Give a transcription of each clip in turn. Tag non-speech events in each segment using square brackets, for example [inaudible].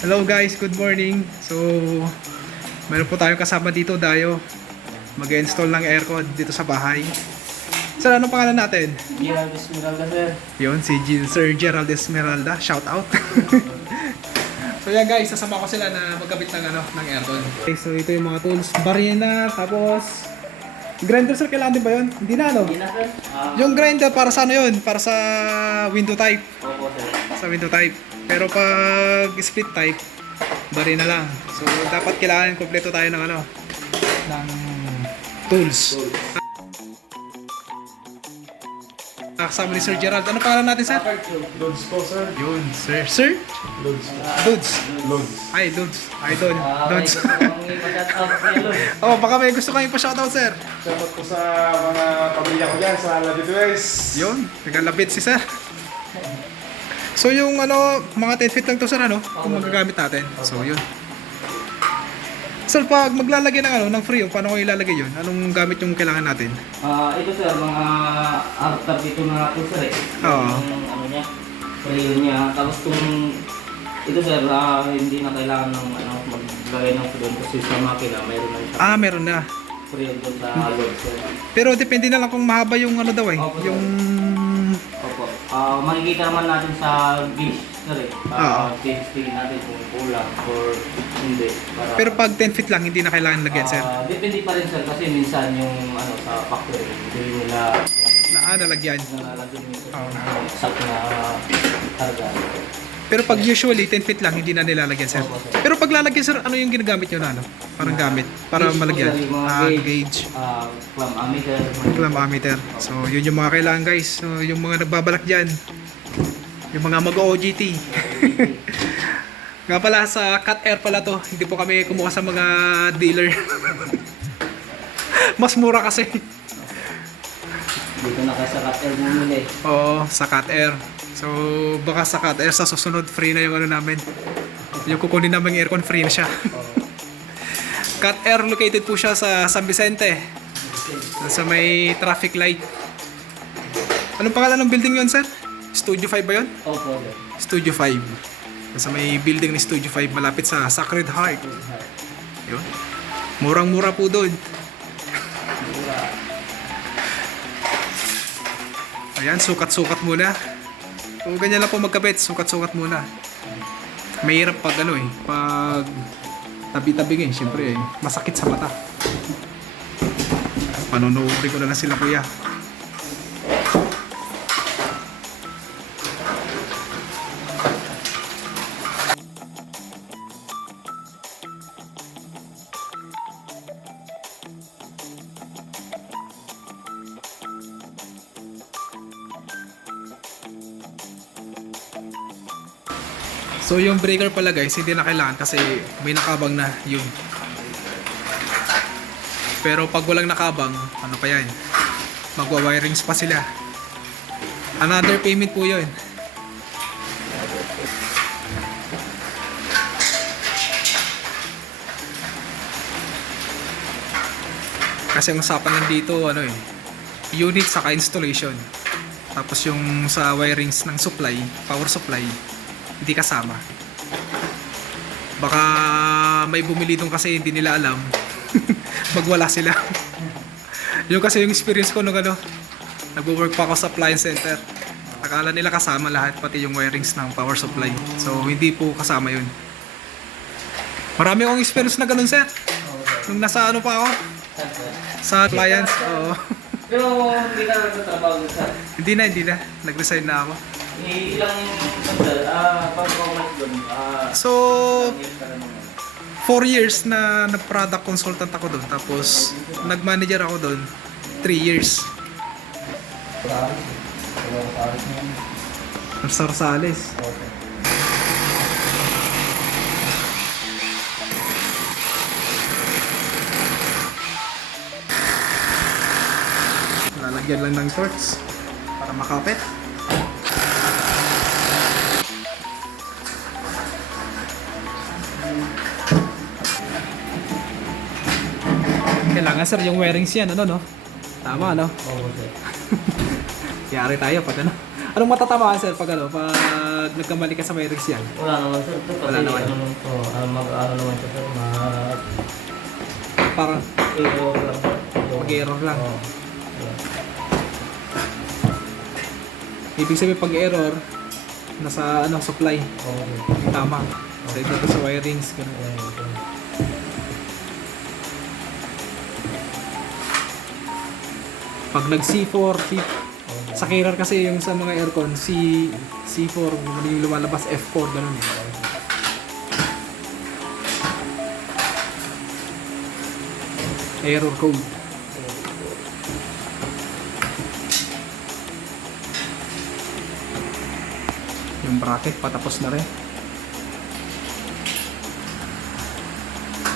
Hello guys, good morning. So, meron po tayong kasama dito, Dayo. Mag-install ng aircon dito sa bahay. Sir, ano pangalan natin? Gerald Esmeralda, sir. Yun, si G- Sir Gerald Esmeralda. Shout out. [laughs] so yan guys, sasama ko sila na magkabit ng ano, ng aircon. Okay, so ito yung mga tools. Barina, tapos... Grinder sir, kailangan din ba yun? Hindi na, no? Hindi na, sir. Ah, Yung grinder, para sa ano yun? Para sa window type. Opo, sir. Sa window type. Pero pag split type, bari na lang. So, dapat kailangan kompleto tayo ng ano, ng tools. Ah, Kasama ni Sir Gerald. Ano pangalan natin, sir? Loads po, sir. Yun, sir. Sir? Loads po. Dudes. Loads. Ay, dudes. Ay, Don. Ah, iyo, Lord. [laughs] oh, baka may gusto kayong pa-shoutout, sir. Shoutout po sa mga pamilya ko dyan sa Laditues. Yun, nagalabit si sir. So yung ano, mga 10 feet lang to sir ano, kung magagamit natin. So yun. Sir, pag maglalagay ng ano, ng free, paano ko ilalagay yun? Anong gamit yung kailangan natin? Ah, ito, sir, mga after dito na po, sir, eh. Oo. Yung ano niya, prayer niya. Tapos kung ito, sir, ah, hindi na kailangan ng ano, maglagay ng doon kasi sa makina, mayroon na siya. Ah, meron na. Prayer doon sa Lord, sir. Pero depende na lang kung mahaba yung ano daw eh. Opo, sir. Yung... Opo. Ah, makikita naman natin sa gauge, sir, eh. Oo. Ah, testing natin kung kulang or hindi. Para, Pero pag 10 feet lang, hindi na kailangan lagyan sir. Ah, depende pa rin sir kasi minsan yung ano sa factory hindi nila Na, ah, nalagyan. nalalagyan yung Oo. exact na karga. Pero pag usually 10 feet lang, hindi na nilalagyan sir. Pero pag lalagyan sir, ano yung ginagamit nyo na ano? Parang gamit. Para malagyan. Ah, gauge. gauge. Ah, plum ammeter. Climometer. So, yun yung mga kailangan guys. So, yung mga nagbabalak dyan. Yung mga mag-OGT. [laughs] Nga pala, sa Cat Air pala to. Hindi po kami kumuha sa mga dealer. [laughs] Mas mura kasi. Dito na kayo sa cutter bumili. Oo, sa Cat Air. So, baka sa Cat Air, sa susunod, free na yung ano namin. Yung kukunin namin yung aircon, free na siya. Cat Air, located po siya sa San Vicente. Sa may traffic light. Anong pangalan ng building yon sir? Studio 5 ba yun? Opo. Studio 5. Sa may building ni Studio 5 malapit sa Sacred Heart. Yun. Murang-mura po doon. Ayan, sukat-sukat muna. Kung ganyan lang po magkabit, sukat-sukat muna. Mahirap pag ano eh, pag tabi-tabi eh, syempre eh, masakit sa mata. Panonoodin ko na lang sila kuya. Yung breaker pala guys, hindi na kailangan kasi may nakabang na yun. Pero pag walang nakabang, ano pa yan? Magwa-wirings pa sila. Another payment po yun. Kasi ang usapan lang dito, ano eh, unit saka installation. Tapos yung sa wirings ng supply, power supply, hindi kasama. Baka may bumili doon kasi hindi nila alam. [laughs] Magwala sila. yung kasi yung experience ko nung ano, nagwo-work pa ako sa appliance center. Akala nila kasama lahat, pati yung wirings ng power supply. So, hindi po kasama yun. Marami akong experience na ganun, sir. Nung nasa ano pa ako, sa appliance. Oo. Pero hindi na nagtatrabaho sir. hindi na, hindi na. Nag-resign na ako. Ilang sir, ah, pag-comment doon, ah, So, ilang years na naman? 4 years na nag-product consultant ako doon. Tapos, nag-manager ako doon. 3 years. Sa Rosales. Lalagyan lang ng shorts para makapit. Kailangan sir yung wirings yan, ano no? Tama no? Oo, sir. [laughs] Yari tayo pag ano. Anong matatamaan sir pag ano, pag nagkamali ka sa wirings yan? Wala naman sir. Ito kasi Wala naman. ano to. ah, mag ano naman to sir. Mag Parang error lang sir. Mag-error lang. Oo. Wala. ibig sabihin pag error, nasa ano, supply, Oo, sir. tama. Sa ito sa wirings, ganun. Ayan. Pag nag C4, C, sa Kirar kasi yung sa mga aircon, C, C4, yung lumalabas F4, ganun eh. Error code. Yung bracket, patapos na rin.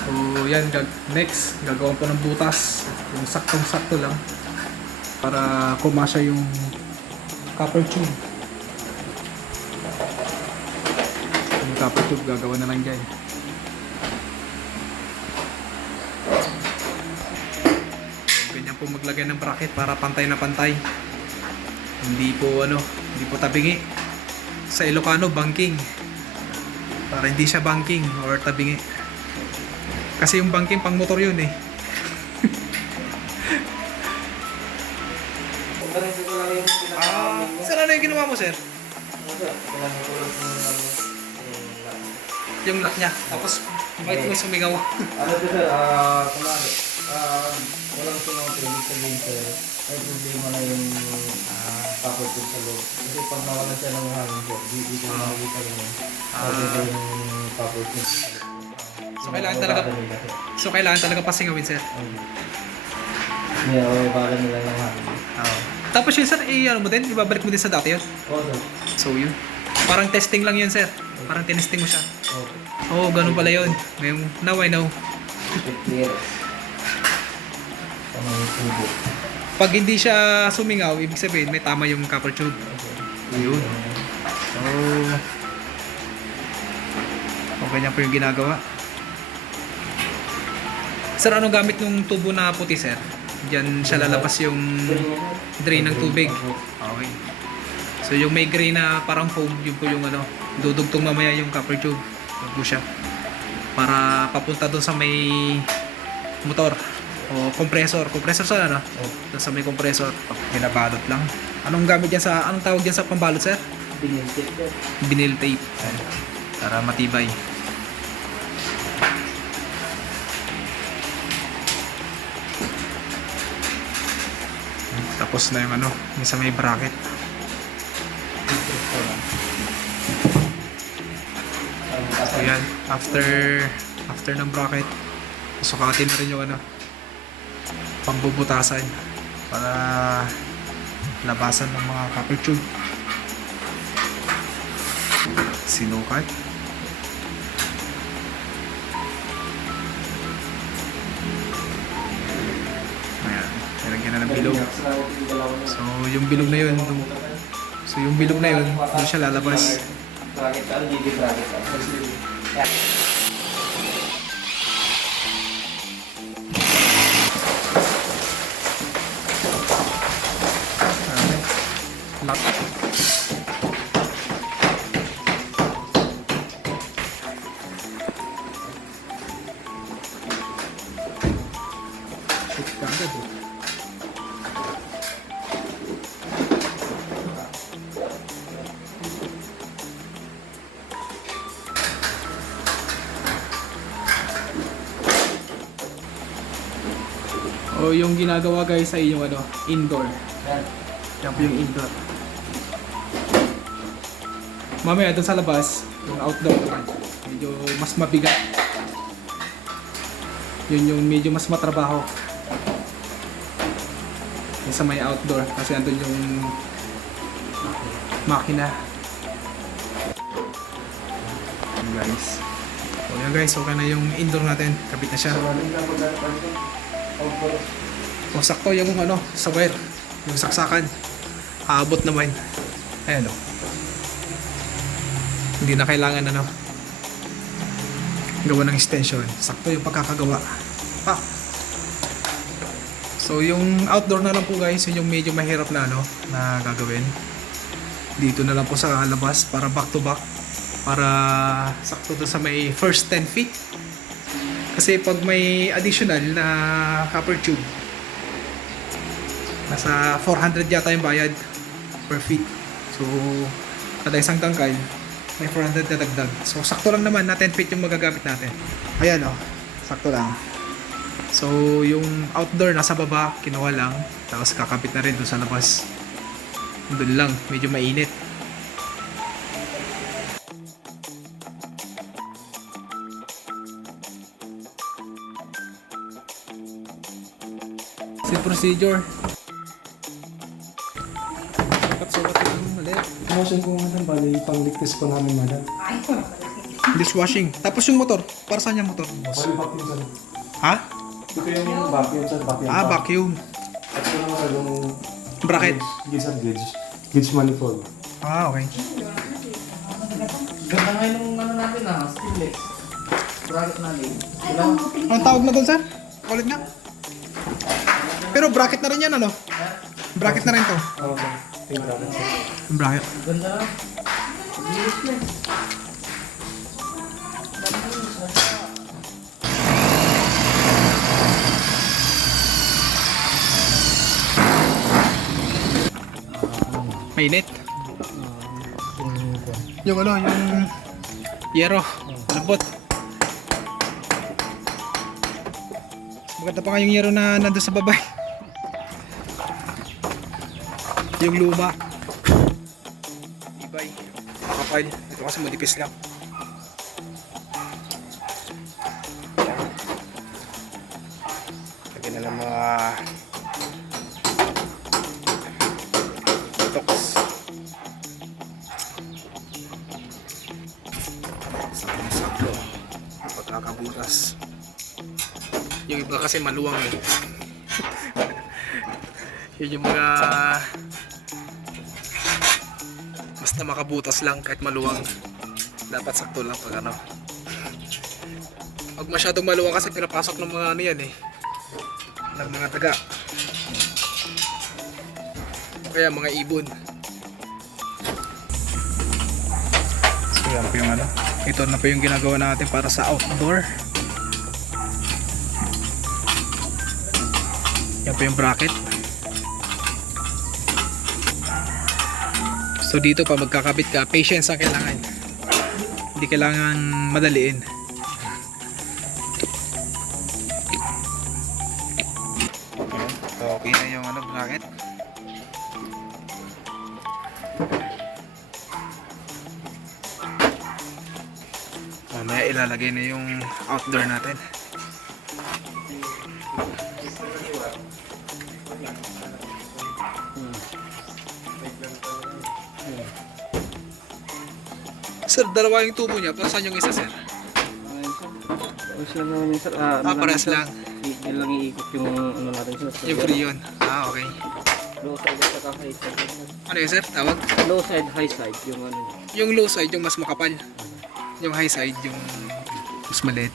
So, yan. Next, gagawin po ng butas. Yung saktong-sakto lang. Para kumasya yung copper tube. Yung copper tube, gagawa na lang dyan. Ganyan po maglagay ng bracket para pantay na pantay. Hindi po ano, hindi po tabingi. Sa Ilocano, banking. Para hindi siya banking or tabingi. Kasi yung banking pang motor yun eh. Ah, sir, ano yung ginawa mo, sir? Ko yung, lock niya. Tapos, bakit mo sumigaw? Ano to sir, ah, kumari, ah, walang sumunod, ibig sabihin sir, may problema na yung ah, tapos dun sa loob. Kasi pag nawalan siya ng hangin sir, di dito na makikita rin yun. Sabi ko yung tapos dun sa loob. So, kailangan talaga-. So, kailangan talaga pasingawin, sir. Yeah, o bala nila yung hangin. Oo. Tapos yun, sir, i ano mo din? Ibabalik mo din sa dati yun? Oo sir. So, yun. Parang testing lang yun, sir. Parang tinesting mo siya. Oo. Oo, oh, ganun pala yun. Ngayon, now I know. Clear. Tama yung tubo. Pag hindi siya sumingaw, ibig sabihin, may tama yung copper tube. Ayun. So, okay niya po yung ginagawa. Sir, anong gamit nung tubo na puti, sir? Diyan siya lalabas yung drain ng tubig. Okay. So, yung may gray na parang foam, yun po yung ano, dudugtong mamaya yung copper tube. Yun po siya. Para papunta doon sa may motor o compressor. Compressor sa ano? Doon sa may compressor. Binabalot lang. Anong gamit yan sa, anong tawag dyan sa pambalot, sir? Biniltip sir. Vinyl tape. Para matibay. Tapos na yung ano, yung sa may bracket. So yan, after after ng bracket, sukatin na rin yung ano, pambubutasan para labasan ng mga copper tube. Sinukat. Yung bilog na yun, so yung bilog na yun, hindi siya lalabas. Bracket, ano GD bracket? Okay. Lock. Ginagawa guys sa inyong ano, indoor. Yan. Po yung indoor. Mamaya doon sa labas, yung outdoor naman, medyo mas mabigat. Yun yung medyo mas matrabaho. Yung sa may outdoor, kasi andun yung makina. Guys. So yan guys, okay na yung indoor natin. Kabit na siya. O sakto yung ano, sa wire. Yung saksakan. Aabot naman. Ayan o. Hindi na kailangan ano. Gawa ng extension. Sakto yung pagkakagawa. Pa. So yung outdoor na lang po guys, yun yung medyo mahirap na ano, na gagawin. dito na lang po sa labas para back to back para sakto to sa may first 10 feet kasi pag may additional na copper tube nasa 400 yata yung bayad per feet. So kada isang tangkay may 400 na dagdag so sakto lang naman na 10 feet yung magagamit natin. Ayan o sakto lang. So yung outdoor nasa baba kinuha lang. Tapos kakapit na rin doon sa labas. Doon lang medyo mainit. Si procedure Motion ko nga lang, bali, pangligtas ko namin madam. dishwashing tapos yung motor para saan yung motor Bali, vacuum sa ha? Ito yung vacuum sa vacuum. ah vacuum At ito naman yung bracket gauge and gauge. Gauge manifold. ah okay Ganda nga yung ano natin ah, stimlex. Bracket natin. Ang tawag na doon, sir? Ulit nga. Pero bracket na rin yan, ano? Bracket na rin to. Oo, okay. Yung bracket. Yung bracket. Ganda. Mainit. Yung ano, yung yero. Lambot. Maganda pa nga yung yero na nandun sa babay. [laughs] Yung luma. Kapal. Ito kasi manipis lang. Yan. Lagyan na lang mga toks. Sakto. Pagkakabutas. Yung iba kasi maluwang eh. [laughs] Yun yung mga basta makabutas lang kahit maluwang. Dapat sakto lang pag ano. Pag masyadong maluwang kasi pinapasok ng mga ano yan eh. Ng mga taga. Kaya mga ibon. So yan po yung ano. Ito na po yung ginagawa natin para sa outdoor. Yan po yung bracket. So dito pa magkakabit ka, patience ang kailangan. Hindi kailangan madaliin. So okay na yung ano, bracket. Mamaya ilalagay na yung outdoor natin. Sir, dalawa yung tubo niya. Para saan yung isa, sir? Ayos lang naman yun sir. Ah, Ah, parehas lang. I- Yun lang iikot yung ano natin sir. Yung free yun. Ah, okay. Low side at saka high side. Ano yun, sir? Tawag? Low side, high side. Yung ano. Yung low side, yung mas makapal. Yung high side, yung mas maliit.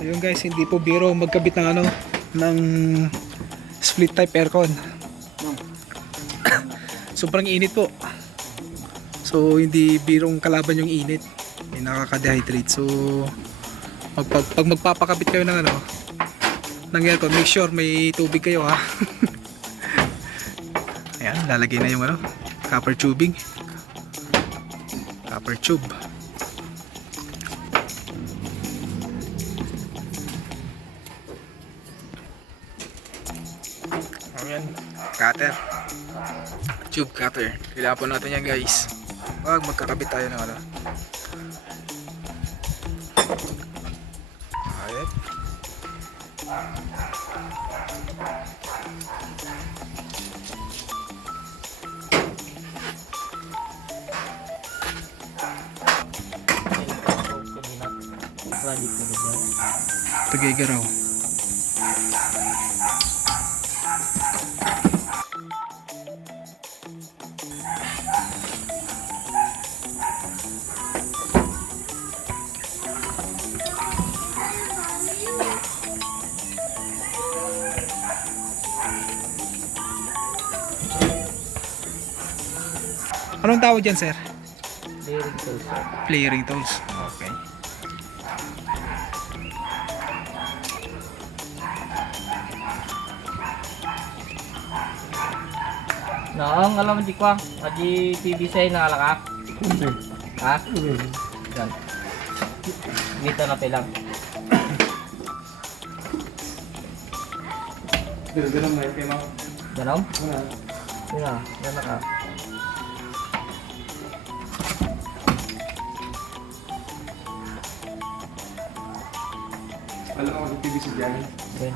Ayun guys, hindi po biro magkabit ng ano, ng split type aircon. Sobrang init po. So, hindi birong kalaban yung init. May nakaka-dehydrate. So, pag, pag, pag magpapakabit kayo ng ano, ng aircon, make sure may tubig kayo ha. [laughs] Ayan, lalagay na yung ano, copper tubing. Copper tube. Ayan, cutter. Tube cutter. Kailangan po natin yan guys. Wag magkakabit tayo ng ano. Ayan. Project na Anong tawag dyan, sir? Lyric tools, sir. Playering tools. Okay. Noong alam mo di ko, adi PBC na alaka. Ha? Yan. Dito na pilang. Ganun na kayo lang. Ganon? Wala. Yun na, yan na ka. Alam ko yung PVC dyan. Okay.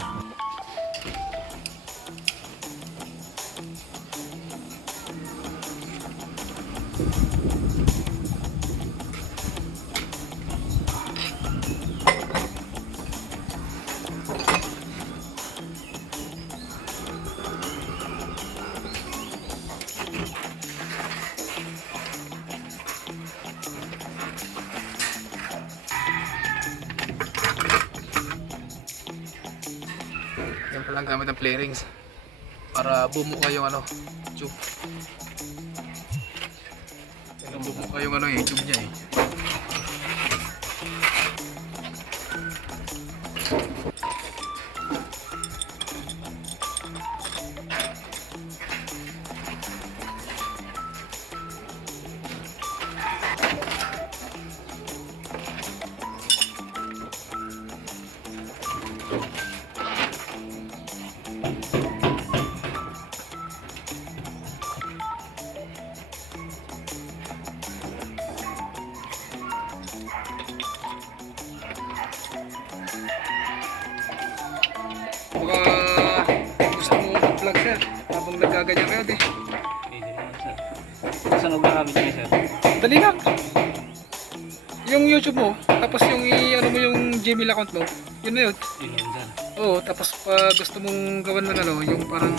Pala ang gamit ng play rings. Para bumuka yung ano, tube. Yan bumuka yung ano, yung tube niya eh. Account mo, yun na yun. Yun dyan. Oo, tapos pa gusto mong gawan ng ano, yung parang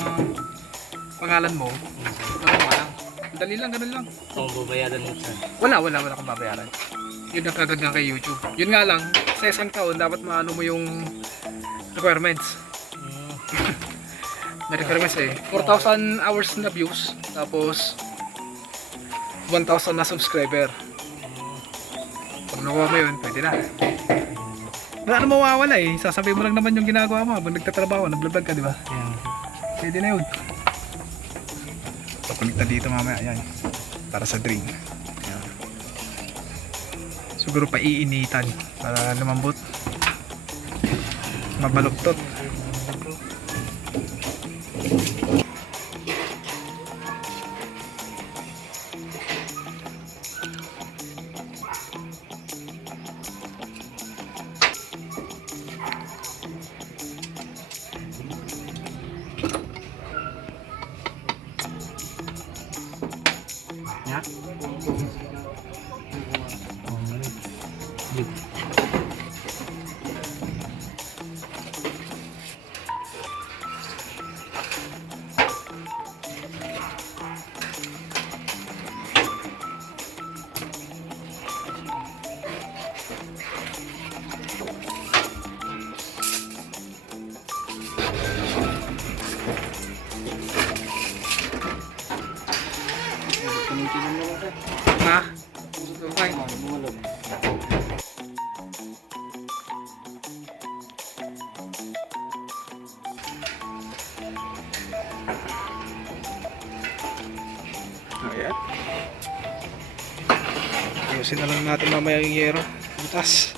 pangalan mo, ano mo lang. Dali lang, ganun lang. Kung babayaran mo, sir. Wala, wala, wala kang babayaran. Yun ang kagad nga kay YouTube. Yun nga lang, sa isang taon, dapat maano mo yung requirements. [laughs] May requirements eh. 4,000 hours na views, tapos 1,000 na subscriber. Pag nakuha mo yun, pwede na. Wala na mawawala eh. Sasabihin mo lang naman yung ginagawa mo habang nagtatrabaho, nag-vlog ka, di ba? Pwede na yun. Pakulit na dito mamaya, yan. Para sa drain. Yan. Siguro pa iinitan para lumambot. Mabaluktot. ชักหยิบ Lang natin mamaya yung yero. Butas. 1-0.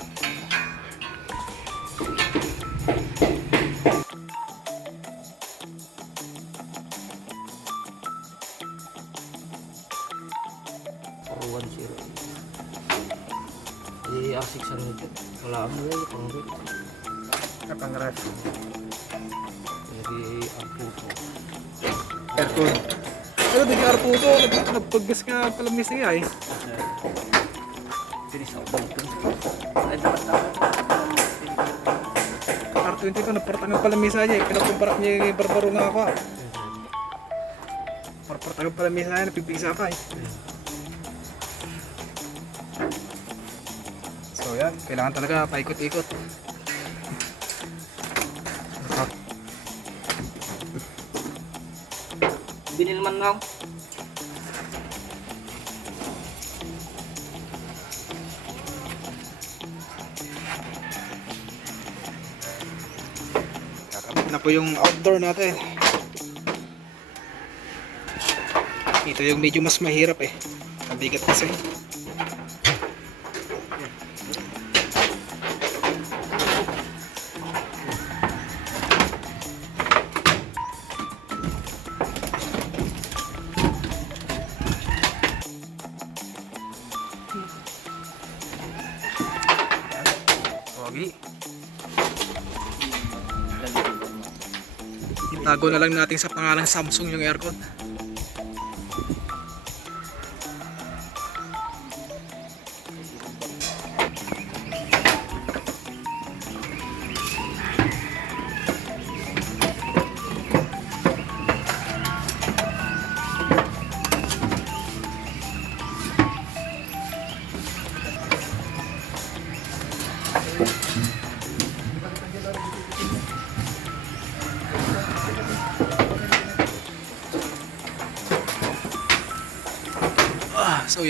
Eh, R600. Wala kami rin, pang rate. Kapang ref. Very Arputo. Aircon. Ano, ka arputo. Nag- Nagpaggas ka pala miss niya eh. Bilis ako dito. Ay, dapat dapat. R22 napartangan pala misa niya eh. Pinakumparak niya yung barbaro nga ako ah. Parpartangan pala misa niya. Napipisa pa eh. So yan. Kailangan talaga paikot-ikot. Binil man lang. Na po yung outdoor natin. Ito yung medyo mas mahirap eh. Ang bigat kasi. Pogi. Itago na lang natin sa pangalang Samsung yung aircon.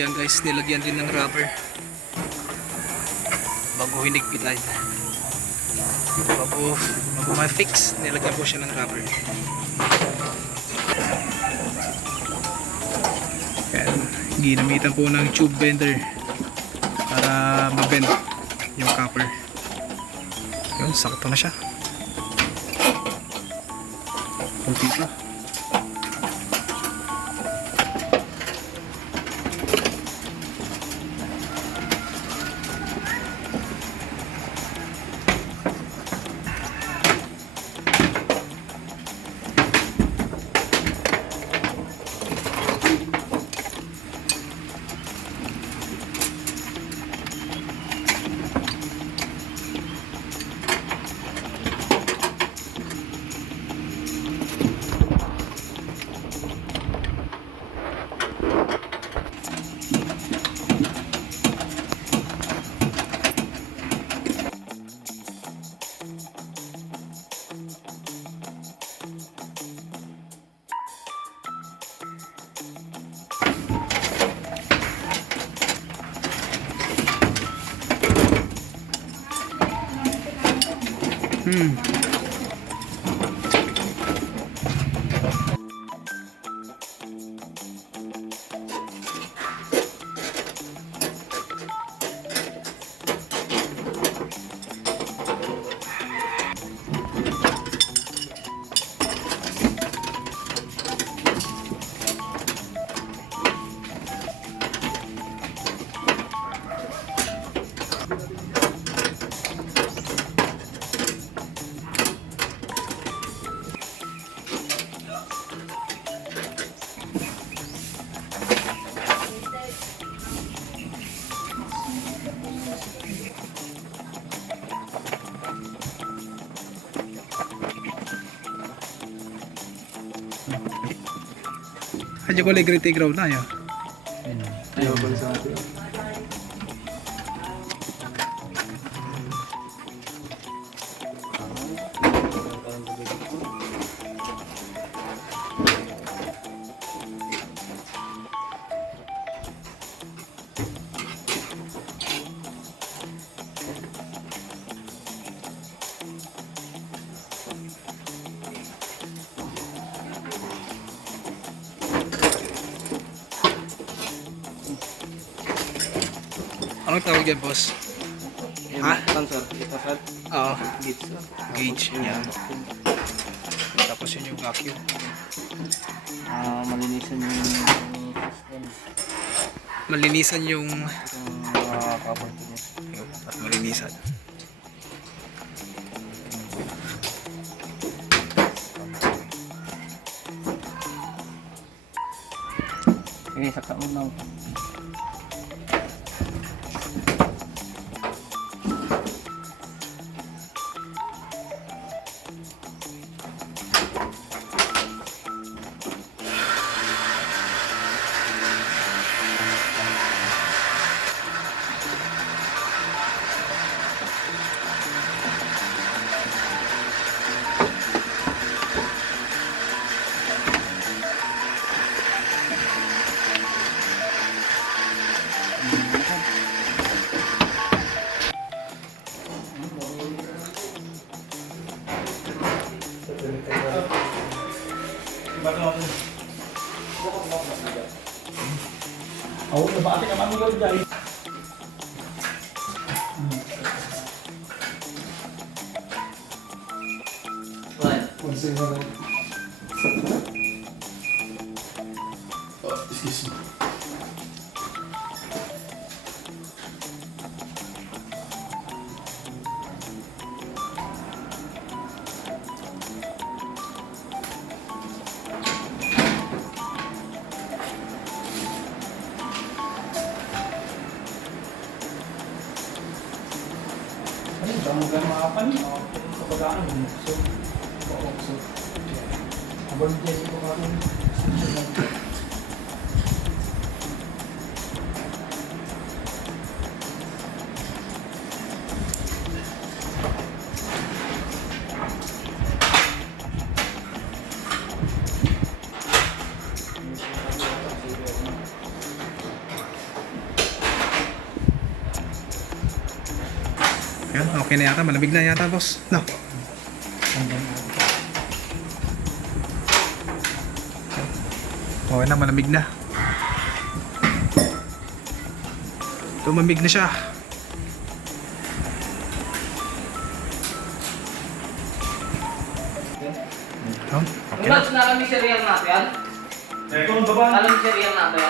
Yan guys, nilagyan din ng rubber. Bago hinigpitan. Bago, bago ma-fix, nilagyan ko siya ng rubber. Yan, ginamitan po ng tube bender para ma-bend yung copper. Yun, sakto na siya. Kunti pa. 嗯。Aja ko legrete ground na yo. Ayaw ko sa yan, boss? Ha? Tan sir, ito sir. Oo, sir. gauge. Yan. Tapos yun yung vacuum. Ah, malinisan yung system. Malinisan yung Itong mga cover niya. at malinisan. Sige, sakta mo lang. Oo, oh, nabate ka man yun dahil. One. One, zero. Okay na yata. Malamig na yata, boss. No. Okay na, malamig na. Tumamig na siya. Oh, okay na. Bulat na kami serial natin. Kung baba. Alam mo serial natin.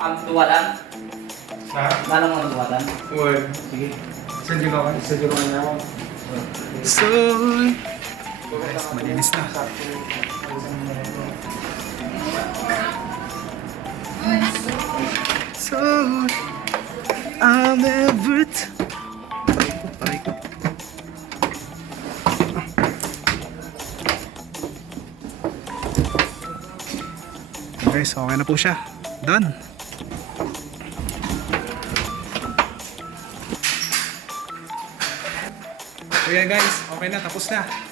Ang tuwalan. Ha? Alam mo ang tuwalan. Well. Sige. So, guys, malinis na. So, I'll never t- Aray ko. Guys, okay na po siya. Done. So yan guys, okay na, tapos na.